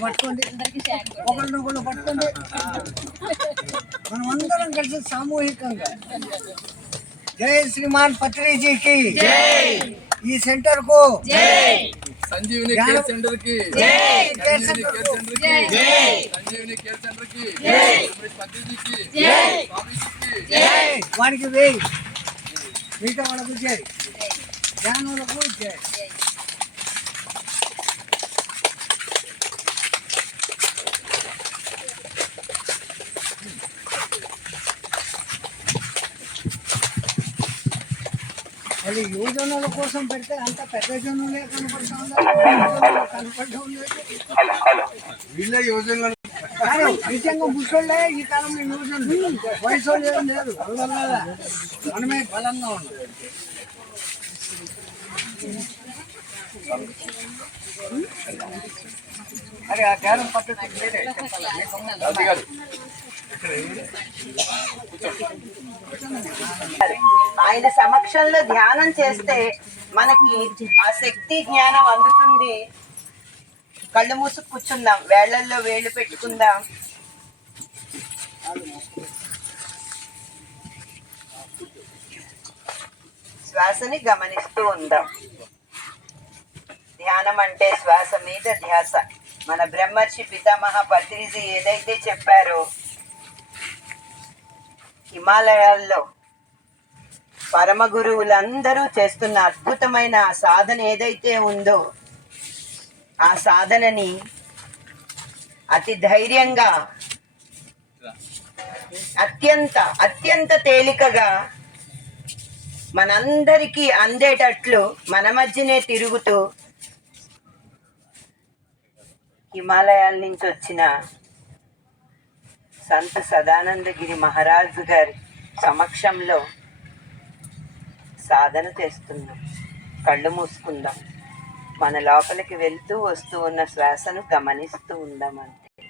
పట్టుకోండి, ఒకళ్ళనొకళ్ళు పట్టుకోండి. మనం అందరం కలిసి సామూహికంగా జై శ్రీమాన్ పత్రిజీకి, ఈ సెంటర్ కు, సంజీవిని కేర్ సెంటర్ కి, సంజీవిని కేర్ సెంటర్ కి, సంజీవిని కేర్ సెంటర్ కి, పత్రిజీకి, వారికి వేయి, మిగతా వాళ్ళకు జై, జ్ఞానులకు జై. అది యువజనుల కోసం పెడితే అంత పెద్ద జనులే కనపడతా కనపడడం లేదు. వీళ్ళే యువజనులు నిజంగా ముసళ్ళే ఈ కాలంలో యువజనులు, వయసు లేదు లేదు. అందువల్ల మనమే బలంగా ఉన్నాం. అరే ఆ జ్ఞానం పద్ధతి ఆయన సమక్షంలో ధ్యానం చేస్తే మనకి ఆ శక్తి జ్ఞానం అందుతుంది. కళ్ళు మూసుకు కూర్చుందాం, వేళ్లల్లో వేళ్ళు పెట్టుకుందాం. శ్వాసని గమనిస్తూ ఉందాం. ధ్యానం అంటే శ్వాస మీద ధ్యాస. మన బ్రహ్మర్షి పితామహ పత్రిజీ ఏదైతే చెప్పారో, హిమాలయాల్లో పరమ గురువులందరూ చేస్తున్న అద్భుతమైన ఆ సాధన ఏదైతే ఉందో, ఆ సాధనని అతి ధైర్యంగా, అత్యంత తేలికగా మనందరికీ అందేటట్లు మన మధ్యనే తిరుగుతూ హిమాలయాల నుంచి వచ్చిన సంత సదానందగిరి మహారాజు గారి సమక్షంలో సాధన చేస్తున్నాం. కళ్ళు మూసుకుందాం, మన లోపలికి వెళ్తూ వస్తూ ఉన్న శ్వాసను గమనిస్తూ ఉందాం. అంతే.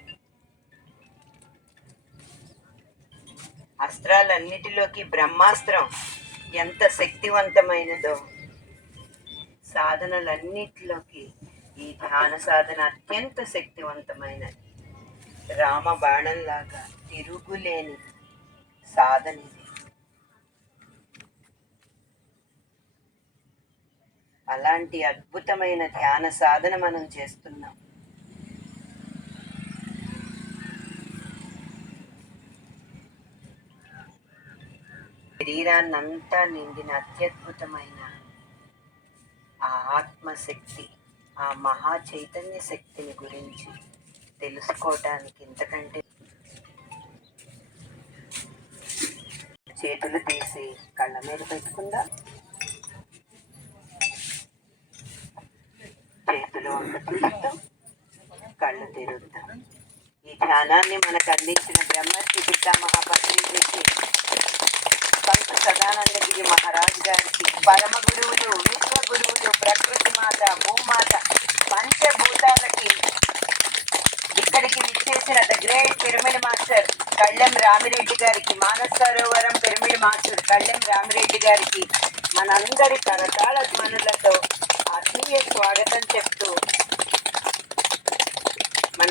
అస్త్రాలన్నిటిలోకి బ్రహ్మాస్త్రం ఎంత శక్తివంతమైనదో, సాధనలన్నిటిలోకి ఈ ధ్యాన సాధన అత్యంత శక్తివంతమైనది. రామ బాణంలాగా తిరుగులేని సాధన ఇది. అలాంటి అద్భుతమైన ధ్యాన సాధన మనం చేస్తున్నాం. శరీరాన్నంతా నిండిన అత్యద్భుతమైన ఆ ఆత్మశక్తి, ఆ మహా చైతన్య శక్తిని గురించి తెలుసుకోవటానికి ఇంతకంటే చేతులు తీసి కళ్ళ మీద పెట్టుకుందా, చేతులు వంకటం, కళ్ళు తెరుద్దాం. ఈ ధ్యానాన్ని మనకు అందించిన బ్రహ్మర్షి పితామహ పత్రిజీకి, సంత సదానందగిరి మహారాజు గారికి, పరమ గురువులు, విశ్వ గురువులు, ప్రకృతి మాత, భూమాత, పంచభూతాలకి ఇక్కడికి విచ్చేసిన the great pyramid master Kallem Ramireddy గారికి, మానస సరోవరం పిరమిడ్ మాస్టర్ కళ్ళెం రామిరెడ్డి గారికి మనందరి కరతాళ ధ్వనులతో ఆత్మీయ స్వాగతం చెప్తూ